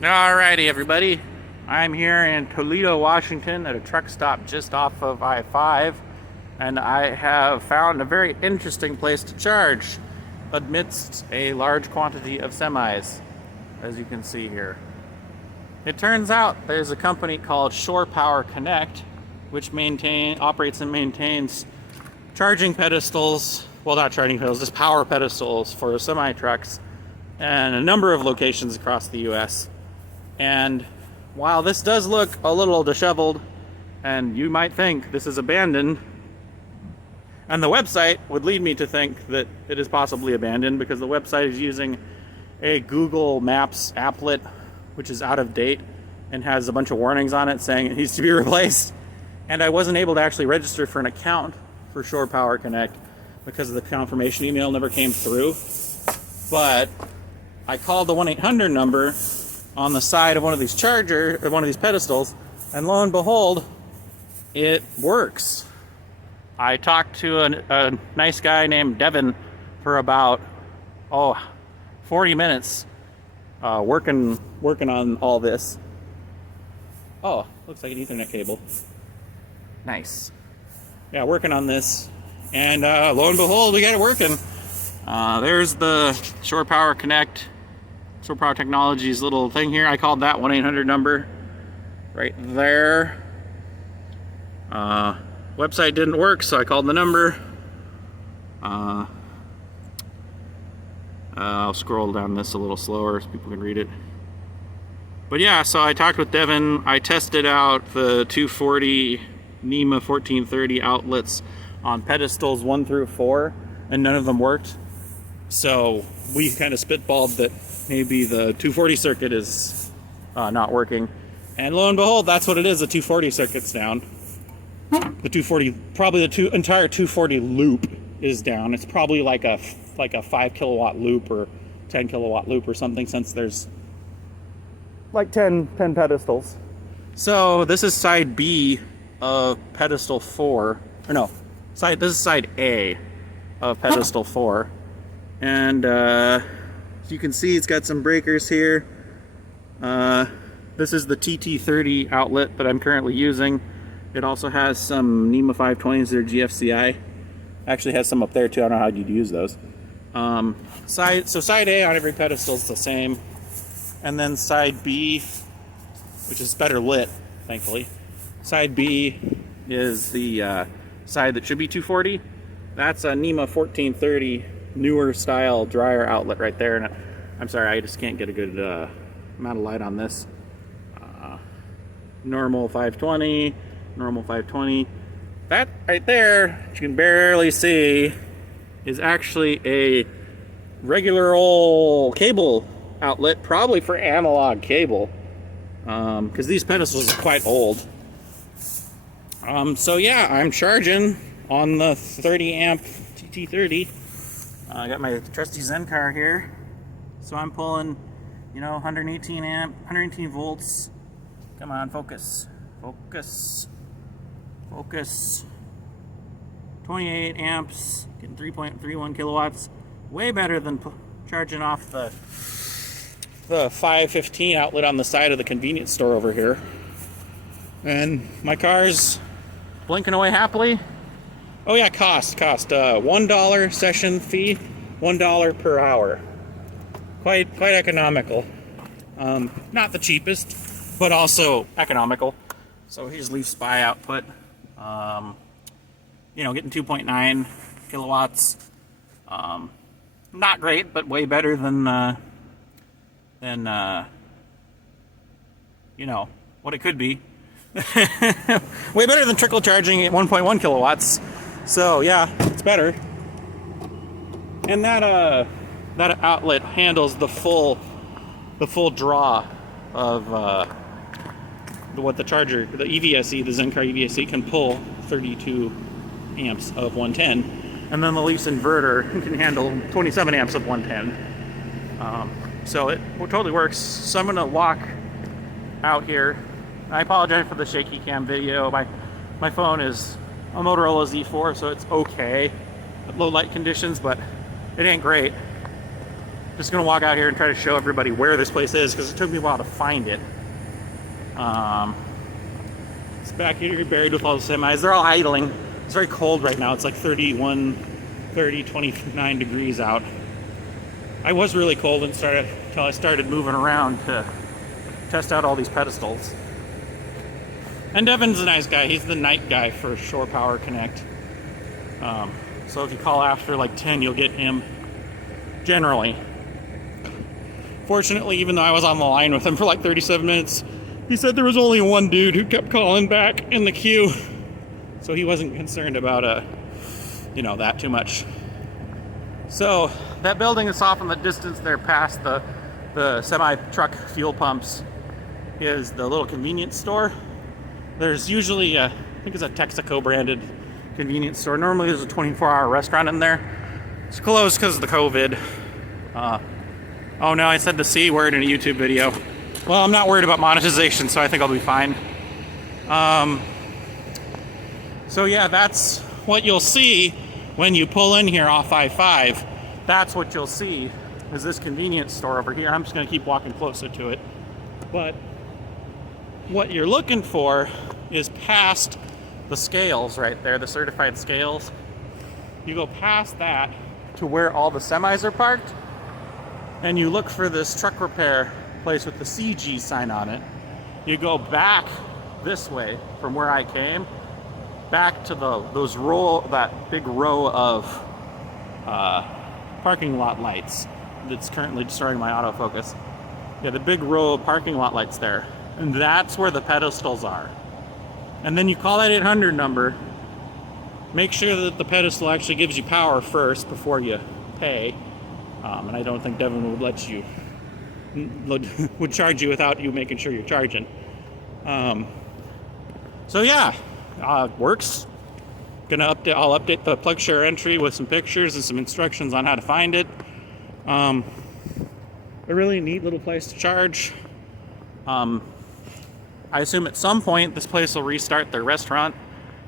Alrighty, everybody. I'm here in Toledo, Washington at a truck stop just off of I-5, and I have found a very interesting place to charge amidst a large quantity of semis, as you can see here. It turns out there's a company called Shore Power Connect, which operates and maintains charging pedestals, well, not charging pedestals, just power pedestals for semi trucks, and a number of locations across the U.S. And while this does look a little disheveled, and you might think this is abandoned, and the website would lead me to think that it is possibly abandoned because the website is using a Google Maps applet, which is out of date and has a bunch of warnings on it saying it needs to be replaced. And I wasn't able to actually register for an account for Shore Power Connect because the confirmation email never came through. But I called the 1-800 number on the side of one of these pedestals, and lo and behold, it works. I talked to a nice guy named Devin for about 40 minutes, working on all this. Oh, looks like an Ethernet cable. Nice. Yeah, working on this, and lo and behold, we got it working. There's the Shore Power Connect, Shore Power Technologies little thing here. I called that 1-800 number right there. Website didn't work, so I called the number. I'll scroll down this a little slower so people can read it. But yeah, so I talked with Devin. I tested out the 240 NEMA 1430 outlets on pedestals 1 through 4, and none of them worked. So we kind of spitballed that maybe the 240 circuit is not working. And lo and behold, that's what it is. The 240 circuit's down. The 240, probably the entire 240 loop is down. It's probably like a 5 kilowatt loop or 10 kilowatt loop or something, since there's like 10 pedestals. So this is side B of pedestal 4. Or no, this is side A of pedestal 4. And as you can see, it's got some breakers here. This is the TT30 outlet that I'm currently using. It also has some NEMA 520s that are GFCI. Actually has some up there too. I don't know how you'd use those. Side A on every pedestal is the same. And then side B, which is better lit, thankfully. Side B is the side that should be 240. That's a NEMA 1430 newer style dryer outlet right there. And I'm sorry, I just can't get a good amount of light on this. Normal 520, normal 520. That right there, which you can barely see, is actually a regular old cable outlet, probably for analog cable, because these pedestals are quite old. So yeah, I'm charging on the 30 amp TT30. I got my trusty Zen car here, so I'm pulling, 118 volts. Come on, focus, 28 amps, getting 3.31 kilowatts. Way better than charging off the 515 outlet on the side of the convenience store over here. And my car's blinking away happily. Oh yeah, cost $1 session fee, $1 per hour. Quite economical. Not the cheapest, but also economical. So here's leaf spy output. Getting 2.9 kilowatts. Not great, but way better than what it could be. Way better than trickle charging at 1.1 kilowatts. So yeah, it's better. And that outlet handles the full draw of what the charger, the EVSE, the Zen car EVSE, can pull 32 amps of 110, and then the Leaf's inverter can handle 27 amps of 110. So it totally works. So I'm gonna walk out here. I apologize for the shaky cam video. My phone is a Motorola Z4, so it's okay at low light conditions, but it ain't great. Just gonna walk out here and try to show everybody where this place is because it took me a while to find it. It's back here buried with all the semis. They're all idling. It's very cold right now. It's like 29 degrees out. I was really cold until I started moving around to test out all these pedestals. And Devin's a nice guy. He's the night guy for Shore Power Connect. So if you call after like 10, you'll get him generally. Fortunately, even though I was on the line with him for like 37 minutes, he said there was only one dude who kept calling back in the queue. So he wasn't concerned about, that too much. So that building is off in the distance there past the semi-truck fuel pumps is the little convenience store. There's usually, I think it's a Texaco branded convenience store. Normally there's a 24-hour restaurant in there. It's closed because of the COVID. Oh no, I said the C word in a YouTube video. Well, I'm not worried about monetization, so I think I'll be fine. So yeah, that's what you'll see when you pull in here off I-5. That's what you'll see is this convenience store over here. I'm just gonna keep walking closer to it. But what you're looking for is past the scales right there, the certified scales. You go past that to where all the semis are parked, and you look for this truck repair place with the CG sign on it. You go back this way from where I came, back to that big row of parking lot lights that's currently destroying my autofocus. Yeah, the big row of parking lot lights there. And that's where the pedestals are. And then you call that 800 number, make sure that the pedestal actually gives you power first before you pay. And I don't think Devin would would charge you without you making sure you're charging. So yeah, works. I'll update the plug share entry with some pictures and some instructions on how to find it. A really neat little place to charge. I assume at some point this place will restart their restaurant.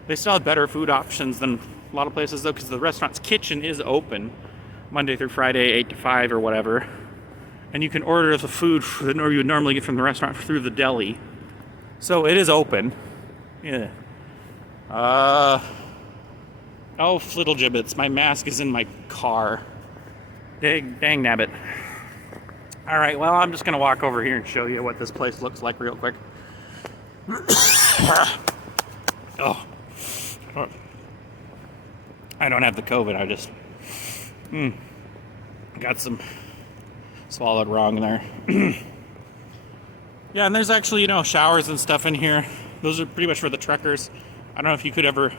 They still have better food options than a lot of places though, because the restaurant's kitchen is open Monday through Friday, 8 to 5 or whatever. And you can order the food you would normally get from the restaurant through the deli. So it is open. Yeah. Oh, flittle gibbets. My mask is in my car. Dang nabbit. Alright, well, I'm just going to walk over here and show you what this place looks like real quick. Oh. I don't have the COVID. I just got some swallowed wrong there. Yeah, and there's actually, showers and stuff in here. Those are pretty much for the truckers. I don't know if you could ever,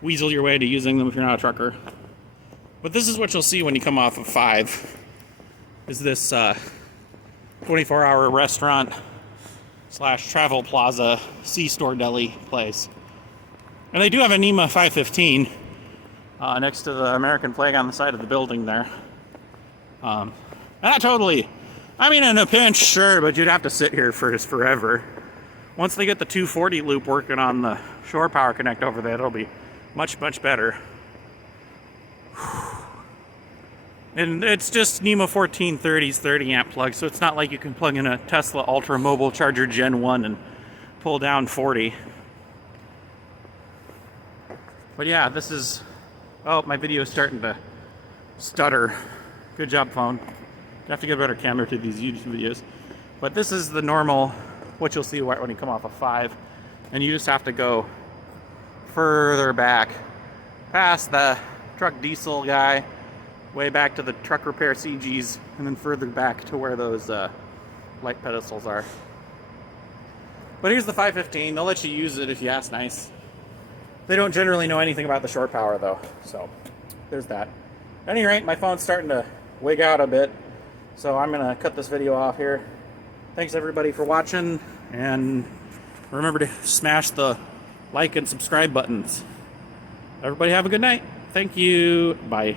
weasel your way to using them if you're not a trucker. But this is what you'll see when you come off of 5. Is this 24-hour restaurant / travel plaza C-store deli place. And they do have a NEMA 515 next to the American flag on the side of the building there. And in a pinch, sure, but you'd have to sit here for just forever. Once they get the 240 loop working on the Shore Power Connect over there, it'll be much, much better. And it's just NEMA 1430's 30 amp plug, so it's not like you can plug in a Tesla Ultra Mobile Charger Gen 1 and pull down 40. But yeah, this is... Oh, my video is starting to stutter. Good job, phone. You have to get a better camera to these YouTube videos. But this is the normal, what you'll see when you come off of 5. And you just have to go further back, past the truck diesel guy, way back to the truck repair CGs, and then further back to where those light pedestals are. But here's the 515. They'll let you use it if you ask nice. They don't generally know anything about the shore power though, so there's that. At any rate, my phone's starting to wig out a bit, so I'm gonna cut this video off here. Thanks everybody for watching, and remember to smash the like and subscribe buttons. Everybody have a good night. Thank you. Bye.